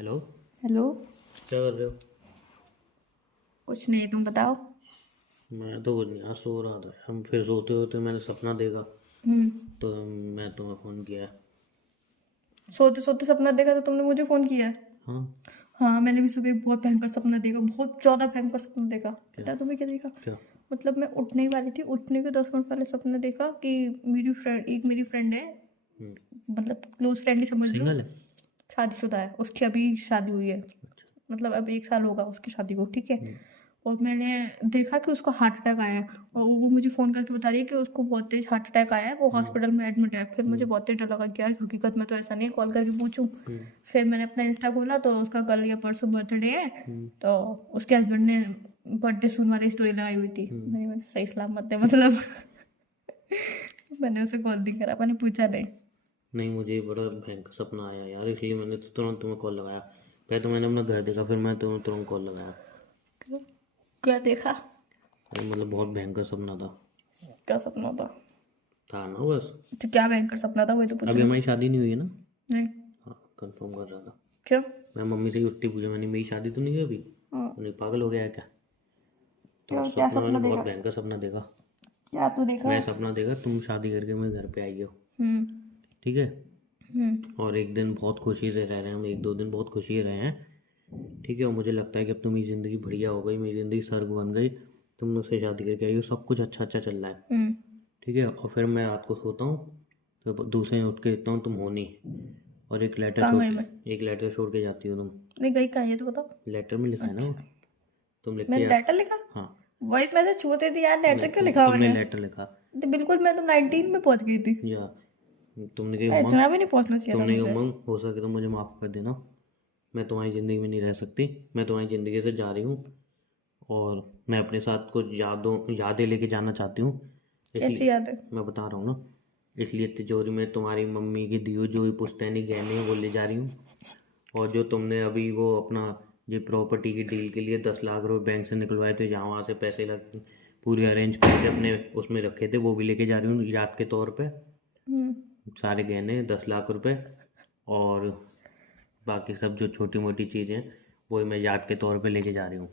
Hello. Hello. क्या कर रहे हो? कुछ नहीं, तुम बताओ। मैं तो कुछ नहीं, आज सो रहा था। हम फिर सोते होते मैंने सपना देखा, हम्म। तो मैं तुम्हें फ़ोन किया। सोते सोते सपना देखा तो तुमने मुझे फोन किया है? हाँ। हाँ, मैंने भी सुबह एक बहुत भयंकर सपना देखा, बहुत ज्यादा भयंकर सपना देखा। क्या? पता है तुम्हें क्या देखा? क्या? मतलब मैं उठने ही वाली थी, उठने के 10 मिनट पहले सपना देखा कि मेरी फ्रेंड है, हम्म, मतलब क्लोज फ्रेंड ही समझ लो। सिंगल है? शादीशुदा है, उसकी अभी शादी हुई है। अच्छा। मतलब अब 1 साल होगा उसकी शादी को, ठीक है। हम्म, और मैंने देखा कि उसको हार्ट अटैक आया है, और वो मुझे फ़ोन करके बता रही है कि उसको बहुत तेज हार्ट अटैक आया है, वो हम्म, हॉस्पिटल में एडमिट है। फिर मुझे हम्म, बहुत तेज डर लगा कि यार हकीकत में तो ऐसा नहीं है, कॉल करके पूछूं। हम्म, फिर मैंने अपना इंस्टा खोला तो उसका कल या परसों बर्थडे है। हम्म, तो उसके हस्बैंड ने बर्थडे सून वाली स्टोरी लगाई हुई थी। हम्म। मैंने सही सलामत है मतलब। मैंने उसे कॉल नहीं करा, मैंने पूछा नहीं। नहीं, मुझे बड़ा भयंकर सपना आया यार, इसलिए मैंने तो तुरंत तुम्हें कॉल लगाया। पहले तो मैंने अपना घर देखा, फिर मैं तुम्हें तुरंत कॉल लगाया। क्या देखा? अरे मतलब बहुत भयंकर सपना था। क्या सपना था? था ना बस। तो क्या भयंकर सपना था, वही तो पूछ अभी रही हूँ। हमारी शादी नहीं हुई है ना? नहीं। हाँ, कंफर्म कर रहा था। क्यों? मैं मम्मी से ही उठती पूछा, मैंने मेरी शादी तो नहीं हुई अभी? हाँ। उन्हें पागल हो गया है क्या? तो क्यों, क्या सपना मैंने सपना बहुत देखा? भयंकर सपना देखा। क्या तू देखा? मैं सपना देखा तुम शादी करके मेरे घर पे आई हो। हम्म। ठीक है। हम्म। और एक दिन बहुत खुशी से रह रहे हैं हम, एक दो दिन बहुत खुशी से रहे हैं। ठीक है, और मुझे लगता है कि अब तो मेरी ज़िंदगी बढ़िया हो गई, मेरी ज़िंदगी स्वर्ग बन गई। तुम मुझसे शादी करके आई हो, सब कुछ अच्छा अच्छा चल रहा है। हम्म। ठीक है, और फिर मैं रात को सोता हूँ, तो दूसरे दिन उठ के देखता हूँ तुम हो नहीं। और एक लेटर कहाँ छोड़ गई के, मैं? एक लेटर छोड़ के जाती हो तुम। नहीं गई कहाँ, ये तो बताओ। लेटर में लिखा है ना वो, अच्छा। तुम लिख के मैंने जा। लेटर लिखा? हाँ। वॉइस मैसेज छोड़ते थे यार, लेटर नहीं, क्यों लिखा तुमने मैंने? लेटर लिखा। तो बिल्कुल, मैं तो 19 में पहुंच गई थी। या तुमने कही मैं उमंग, इतना भी नहीं पहुंचना चाहिए था तुमने कही मुझे। उमंग हो सके तो मुझे माफ़ कर देना। मैं तुम्हारी ज़िंदगी में नहीं रह सकती, मैं तुम्हारी ज़िंदगी से जा रही हूँ। और मैं अपने साथ कुछ यादें लेके जाना चाहती हूँ। कैसी इसलिए याद है? मैं बता रहा हूँ ना, इसलिए तिजोरी में तुम्हारी मम्मी की दी हुई जो भी पुश्तैनी गहने हैं वो ले जा रही हूँ। और जो तुमने अभी वो अपना ये प्रॉपर्टी की डील के लिए 10 लाख रुपए बैंक से निकलवाए थे, जहाँ वहाँ से पैसे लग पूरे अरेंज करके अपने उसमें रखे थे, वो भी लेके जा रही हूँ याद के तौर पे। हम्म। सारे गहने 10 लाख रुपए, और बाकी सब जो छोटी मोटी चीज़ें हैं वो मैं याद के तौर पे लेके जा रही हूँ।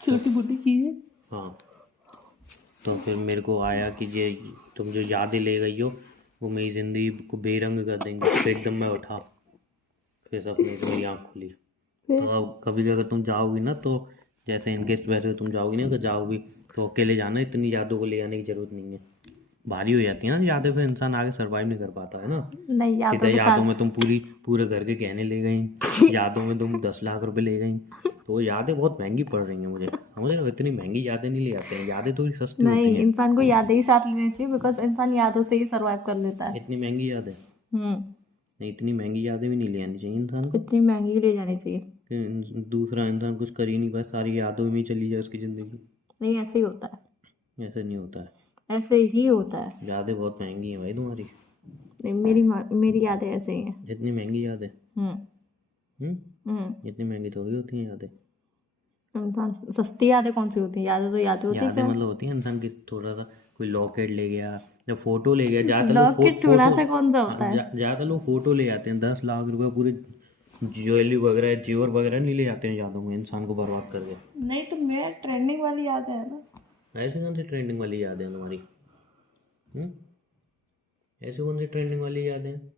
तो छोटी मोटी चीजें? हाँ, तो फिर मेरे को आया कि ये तुम जो यादें ले गई हो वो मेरी ज़िंदगी को बेरंग कर देंगी। फिर एकदम मैं उठा, फिर सपने से मेरी आँख खुली। तो फिर? अब कभी अगर तुम जाओगी ना, तो जैसे इनकेस वैसे तुम जाओगी ना, अगर जाओगी तो अकेले जाना, इतनी यादों को ले जाने की ज़रूरत नहीं है। भारी हो जाती है ना यादें, फिर इंसान आगे सर्वाइव नहीं कर पाता है ना। नहीं, सीधा यादों के यादों साथ। में तुम पूरे घर के गहने ले गई, यादों में तुम 10 लाख रुपए ले गई। तो वो यादें बहुत महंगी पड़ रही हैं मुझे, समझ रहे हो? इतनी महंगी यादें नहीं ले जाते हैं, यादें थोड़ी सस्ती होती नहीं, हैं। इंसान को यादें ही साथ लेनी चाहिए, बिकॉज इंसान यादों से ही सरवाइव कर लेता है। इतनी महंगी यादें हम्म। नहीं, इतनी महंगी यादें भी नहीं ले आनी चाहिए इंसान को। इतनी महंगी ले जानी चाहिए? कि दूसरा इंसान कुछ कर ही नहीं पाए, सारी यादों में ही चली जाए उसकी ज़िंदगी। नहीं, ऐसे ही होता ऐसे नहीं होता है। है, ऐसे ही होता है। यादें बहुत महंगी हैं भाई तुम्हारी। नहीं, मेरी यादें ऐसे ही हैं। इतनी महंगी यादें। हम्म। हम्म। इतनी महंगी थोड़ी होती हैं यादें। इंसान सस्ती यादें कौन सी होती हैं? यादें तो यादें होती है यादें क्या? मतलब होती हैं इंसान की, थोड़ा सा कोई लॉकेट ले गया या फोटो ले गया। ज़्यादातर लोग लॉकेट थोड़ा फोटो, सा कौन सा हाँ, होता है? ज़्यादातर लोग फोटो ले जाते हैं। 10 लाख रुपए पूरे ज्वेलरी वगैरह जेवर वगैरह नहीं ले जाते हैं यादों में, इंसान को बर्बाद करके। नहीं तो मेरा ट्रेंडिंग वाली याद है ना। ऐसे कौन सी ट्रेंडिंग वाली यादें हैं तुम्हारी? हम्म? ऐसे कौन सी ट्रेंडिंग वाली यादें हैं?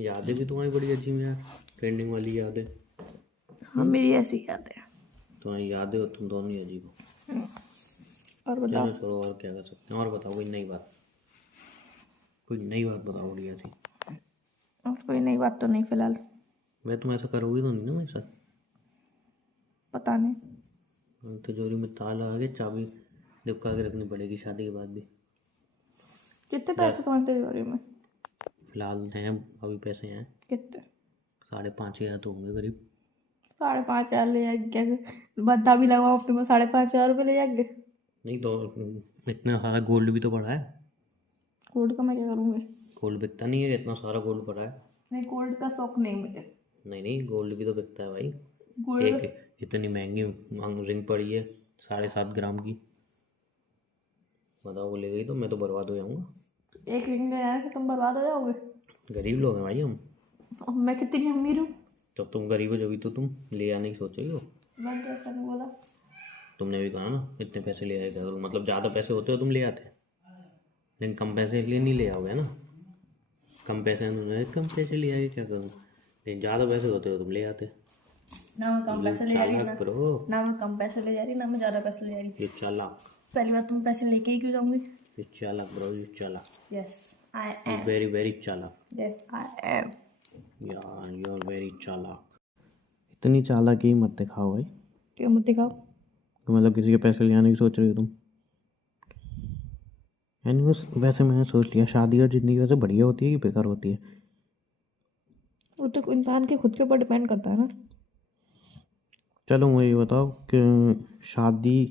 यादें भी तुम्हारी बड़ी अजीब हैं यार, ट्रेंडिंग वाली यादें। हाँ, मेरी ऐसी याद है। तुम्हारी यादें और तुम दोनों ही अजीब हो। और बताओ। चलो छोड़ो, और क्या कर सकते हैं, और बताओ कोई नई बात। कोई नई बात बताओ बढ़िया सी। और कोई नई बात तो नहीं फिलहाल। मैं तुम ऐसा करोगी तो नहीं ना मेरे साथ? पता नहीं। तिजोरी में ताला आगे चाबी चिपका के रखनी पड़ेगी शादी के बाद भी। कितने रा- पैसे तुम्हारे तिजोरी में? फिलहाल हैं, अभी पैसे हैं कितने? 5,500 तो होंगे करीब। 5,500 ले जाएंगे? भत्ता भी लगाओ अपने में, 5,500 रुपये ले जाएंगे? नहीं तो इतना सारा गोल्ड भी तो पड़ा है। गोल्ड का मैं क्या करूँगी? गोल्ड बिकता नहीं है, इतना सारा गोल्ड पड़ा है। नहीं, गोल्ड का शौक नहीं मुझे। नहीं नहीं, गोल्ड भी तो बिकता है भाई। गोल्ड। एक इतनी महंगी रिंग पड़ी है, 7.5 ग्राम की। बताओ, वो ले गई तो मैं तो बर्बाद हो जाऊंगा। एक रिंग ले आने से तुम बर्बाद हो जाओगे? गरीब लोग हैं भाई हम। अब मैं कितनी अमीर हूँ? तो तुम गरीब हो जब तो तुम ले आने की सोच रही हो। मैंने तो ऐसा नहीं बोला। तुमने भी कहा ना इतने पैसे ले आए थे, और मतलब ज़्यादा पैसे होते हो तुम ले आते, लेकिन कम पैसे के लिए नहीं ले आओगे ना। कम पैसे में कम पैसे ले आए क्या करूँ, लेकिन ज़्यादा पैसे होते हो तुम ले आते। ना मैं कम पैसे ले जा रही हूँ चालाक ब्रो, ना मैं कम पैसे ले जा रही ना मैं ज़्यादा पैसे ले जा रही। ये चालाक, पहली बात, तुम पैसे लेके ही क्यों जाऊंगी? ये चालाक ब्रो, ये चालाक, yes I am. Very very चालाक, यस आई एम। यार यू आर वेरी चालाक। इतनी चालाकी मत दिखाओ भाई, क्यों मत दिखाओ? कि मतलब किसी के पैसे ले आने की सोच रही हो तुम। एनीवेज वैसे मैंने सोच लिया, शादी और ज़िंदगी वैसे बढ़िया होती है कि बेकार होती है। वो तो इंसान के खुद के ऊपर डिपेंड करता है ना। चलो मुझे ये बताओ कि शादी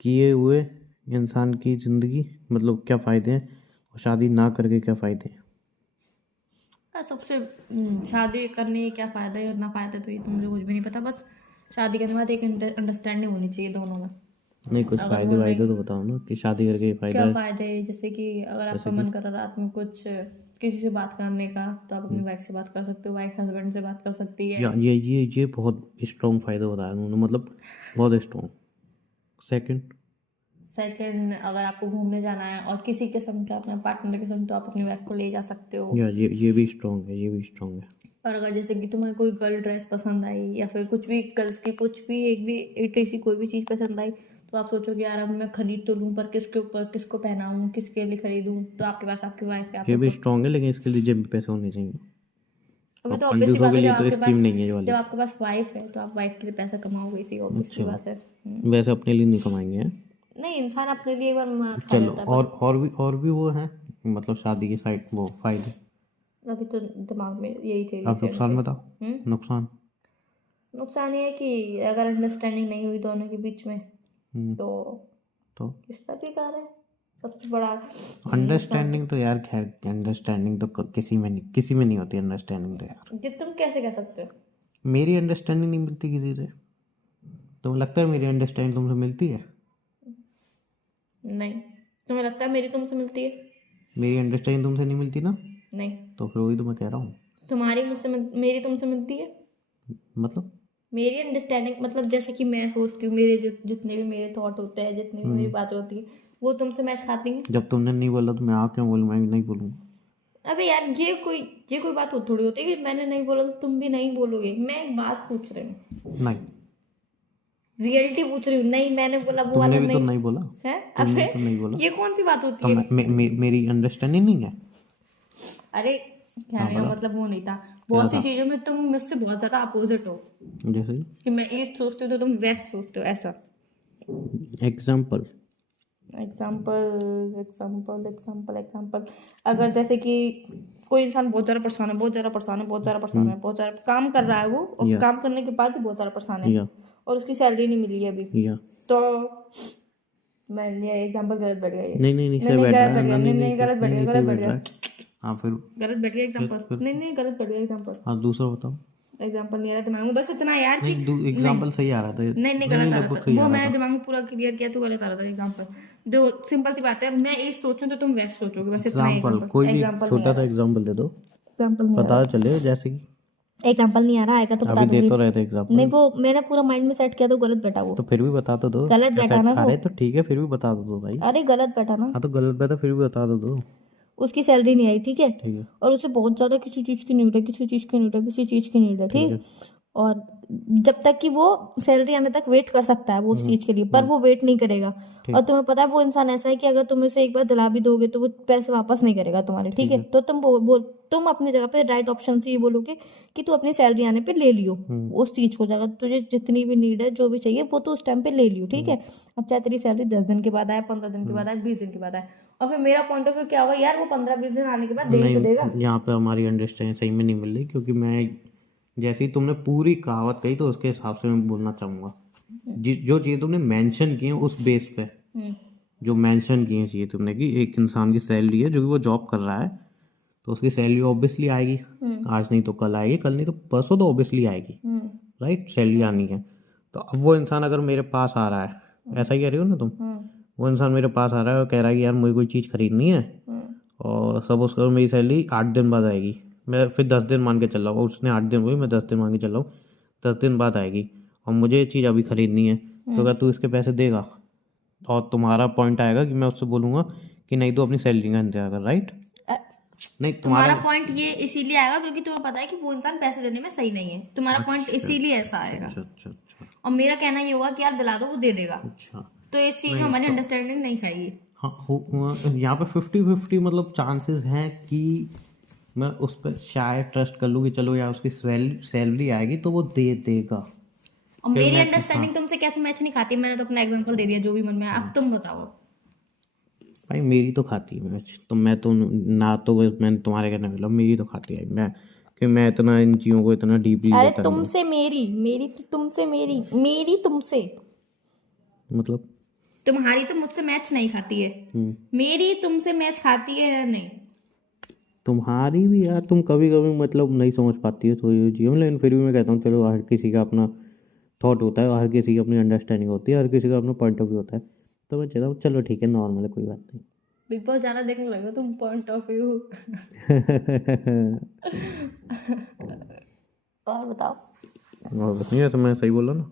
किए हुए इंसान की ज़िंदगी मतलब क्या फ़ायदे हैं, और शादी ना करके क्या फ़ायदे हैं। सबसे शादी करने के क्या फ़ायदा है और ना फ़ायदा, तो ये तो मुझे कुछ भी नहीं पता। बस शादी करने के बाद एक अंडरस्टैंडिंग होनी चाहिए दोनों में। नहीं कुछ फ़ायदे वायदे तो बताओ ना कि शादी करके ये फ़ायदा क्या है। फ़ायदे है? जैसे कि अगर आपका मन कर रहा है रात में कुछ किसी से बात करने का, तो आप अपनी वाइफ से बात कर सकते हो, वाइफ हस्बैंड से बात कर सकती है। या ये बहुत स्ट्रॉन्ग फ़ायदा बताया उन्होंने, मतलब बहुत स्ट्रॉन्ग। सेकंड, अगर आपको घूमने जाना है और किसी के संग का, अपने पार्टनर के संग, तो आप अपनी वाइफ को ले जा सकते हो। या ये भी स्ट्रॉन्ग है, ये भी स्ट्रॉन्ग है। और अगर जैसे कि तुम्हें कोई गर्ल ड्रेस पसंद आई या फिर कुछ भी गर्ल्स की कुछ भी एक ऐसी कोई भी चीज़ पसंद आई, तो आप सोचोगे यार अब मैं खरीद तो लूँ, पर किसके ऊपर, किसको पहनाऊँ, किसके लिए खरीदूँ, तो आपके पास आपकी वाइफ है। ये भी स्ट्रॉन्ग है, लेकिन इसके लिए जेब में पैसे होने चाहिए। अभी तो और ऑब्वियसली कंजूसों बात के है, लिए तो स्कीम नहीं है ये जब वाली। आपके पास वाइफ है तो आप वाइफ के लिए पैसा कमाओगे, इसी ऑब्वियसली अच्छा, बात है। वैसे अपने लिए नहीं कमाएंगे हैं। नहीं, इंसान अपने लिए एक बार खा चलो लेता है। और भी वो है, मतलब शादी की साइड वो फायदे। अभी तो दिमाग में यही थे। आप नुकसान बताओ। नुकसान नुकसान ये है कि अगर अंडरस्टैंडिंग नहीं हुई दोनों के बीच में, तो रिश्ता बेकार है। सबसे बड़ा अंडरस्टैंडिंग तो यार, खैर अंडरस्टैंडिंग तो किसी में नहीं होती अंडरस्टैंडिंग तो यार। ये तुम कैसे कह सकते हो? मेरी अंडरस्टैंडिंग नहीं मिलती किसी से। तुम्हें लगता है मेरी अंडरस्टैंडिंग तुमसे मिलती है? नहीं। तुम्हें लगता है मेरी तुमसे मिलती है? मेरी अंडरस्टैंडिंग तुमसे नहीं मिलती ना, नहीं। तो फिर वही तो मैं कह रहा हूँ। तुम्हारी मुझसे मेरी तुमसे मिलती है। मतलब मेरी अंडरस्टैंडिंग मतलब जैसे कि मैं सोचती हूँ, मेरे जितने भी मेरे थॉट होते हैं, जितनी भी मेरी बातें होती है, वो तुमसे मैच खाती हैं। जब तुमने नहीं बोला तो मैं क्यों बोलूँ? मैं नहीं बोलूँगा। अबे यार, ये कोई बात थोड़ी होती है कि मैंने नहीं बोला तो तुम भी नहीं बोलोगे। मैं एक बात पूछ रही हूँ, नहीं, रियलिटी पूछ रही हूँ। नहीं मैंने बोला वो तुमने वाला भी नहीं तो नहीं बोला। है। तुमने अबे तो नहीं बोला, ये कौन सी बात होती तो है? मेरी अंडरस्टैंडिंग नहीं है। अरे कहने का मतलब वो नहीं था। बहुत सी चीजों में तुम मुझसे बहुत ज्यादा अपोजिट हो, जैसे कि मैं ईस्ट सोचती हूँ तो तुम वेस्ट सोचते हो, ऐसा। एग्जाम्पल अगर जैसे कि कोई इंसान बहुत ज़्यादा परेशान है, बहुत ज़्यादा काम कर रहा है वो, और काम करने के बाद भी बहुत ज़्यादा परेशान है, और उसकी सैलरी नहीं मिली है अभी, तो मैं ये एग्जांपल गलत बैठ गया। नहीं सही बैठ रहा है। नहीं गलत बैठ गया। हाँ फिर गलत बैठ गया एग्जांपल। नहीं गलत बैठ गया एग्जांपल। हाँ दूसरा बताओ। एग्जांपल नहीं आ रहा दिमाग में, बस इतना यार कि एग्जाम्पल सही आ रहा था। नहीं गलत आ रहा था वो, मैंने दिमाग में पूरा क्लियर किया तो गलत आ रहा था एग्जांपल। दो सिंपल सी बात है, मैं ईस्ट सोचूं तो तुम वेस्ट सोचोगे, बस इतना ही। एग्जाम्पल कोई भी छोटा सा एग्जाम्पल दे दो, पता चले। जैसे कि एग्जांपल नहीं आ रहा आएगा तो बता अभी दे दूंगी। तो रहे थे एग्जाम्पल। नहीं, वो मैंने पूरा माइंड में सेट किया तो गलत बैठा वो। तो फिर भी बता तो दो। गलत बैठा ना वो। अरे तो ठीक है, फिर भी बता दो भाई। अरे गलत बैठा ना। हाँ तो गलत बैठा, फिर भी बता दो। उसकी सैलरी नहीं आई, ठीक है, ठीक है, और उसे बहुत ज्यादा किसी चीज की नीड है, ठीक। और जब तक कि वो सैलरी आने तक वेट कर सकता है वो उस चीज के लिए, पर वो वेट नहीं करेगा। और तुम्हें पता है वो इंसान ऐसा है कि अगर तुम इसे एक बार दिला भी दोगे तो वो पैसे वापस नहीं करेगा तुम्हारे, ठीक है। तो तुम अपनी जगह पे राइट ऑप्शन से ये बोलोगे कि तू अपनी सैलरी आने पे ले लियो उस चीज को, जगह तुझे जितनी भी नीड है, जो भी चाहिए वो तो उस टाइम पे ले लियो, ठीक है। अब चाहे तेरी सैलरी 10 दिन के बाद आए, 15 दिन के बाद आए, 20 दिन के बाद आए, और फिर मेरा पॉइंट ऑफ व्यू क्या होगा, यार वो 15-20 दिन आने के बाद दे ही तो देगा। यहाँ पे हमारी अंडरस्टैंडिंग सही में नहीं मिल रही, क्योंकि मैं जैसे ही तुमने पूरी कहावत कही तो उसके हिसाब से मैं बोलना चाहूँगा। जो चीज़ तुमने मेंशन की है उस बेस पे, जो मेंशन की है चीज़ तुमने कि एक इंसान की सैलरी है जो कि वो जॉब कर रहा है, तो उसकी सैलरी ऑब्वियसली आएगी। आज नहीं तो कल आएगी, कल नहीं तो परसों तो ऑब्वियसली आएगी, राइट। सैलरी आनी है। तो अब वो इंसान अगर मेरे पास आ रहा है, ऐसा ही कह रही हो ना तुम, वो इंसान मेरे पास आ रहा है और कह रहा है कि यार मुझे कोई चीज़ खरीदनी है, और सपोज करो मेरी सैलरी 8 दिन बाद आएगी, मैं फिर 10 दिन मान के चल रहा हूँ, उसने 8 दिन हुए, मैं 10 दिन मान के चल रहा हूँ, 10 दिन बाद आएगी और मुझे ये चीज़ अभी खरीदनी है, तो क्या तू इसके पैसे देगा? और तुम्हारा पॉइंट आएगा कि मैं उससे बोलूँगा कि नहीं, तो अपनी सैलरी का इंतजार कर, राइट? अ, नहीं, तुम्हारा पॉइंट ये इसीलिए आएगा क्योंकि तुम्हें पता है कि वो इंसान पैसे देने में सही नहीं है, तुम्हारा पॉइंट इसीलिए ऐसा आएगा। अच्छा। और मेरा कहना ये होगा कि यार दिला दो, वो दे देगा। अच्छा, तो इस चीज में हमारी अंडरस्टैंडिंग नहीं खाएगी। हाँ, यहाँ पे 50-50 मतलब चांसेस हैं कि मैं उस पर शायद ट्रस्ट कर लूँ कि चलो यार उसकी सैलरी आएगी तो वो दे देगा। और मेरी अंडरस्टैंडिंग तुमसे कैसे मैच नहीं खाती, मैंने तो अपना एग्जांपल दे दिया जो भी मन में आया। अब तुम बताओ। भाई मेरी तो खाती है मैच, तो मैं तो ना, तो मैंने तुम्हारे कहने वाला, मेरी तो खाती है मैं, कि मैं इतना इन चीज़ों को इतना डीपली अरे लेता नहीं हूँ। तुमसे मेरी, मेरी तो तुमसे मेरी, मेरी तुमसे, मतलब तुम्हारी तो मुझसे मैच नहीं खाती है, मेरी तुमसे मैच खाती है या नहीं? तुम्हारी भी यार, तुम कभी कभी मतलब नहीं समझ पाती हो थोड़ी चीज़ों, लेकिन फिर भी मैं कहता हूँ चलो, हर किसी का अपना थॉट होता है, हर किसी की अपनी अंडरस्टैंडिंग होती है, हर किसी का अपना पॉइंट ऑफ व्यू होता है, तो मैं कहता हूँ चलो ठीक है, नॉर्मल है, कोई बात बिग बॉस ज्यादा देखने लगे हो तुम, पॉइंट ऑफ व्यू। नहीं। और बताओ। और बस, नहीं है तो मैं सही बोला ना?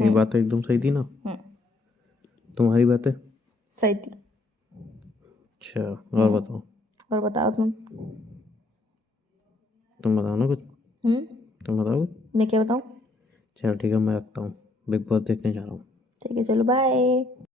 ये बात तो एकदम सही थी ना? तुम्हारी बात है। सही थी। अच्छा, और बताओ। और बताओ तुम। तुम बताओ ना कुछ, तुम बताओ कुछ। मैं क्या बताऊं? चलो ठीक है, मैं रखता हूँ, बिग बॉस देखने जा रहा हूँ। ठीक है, चलो बाय।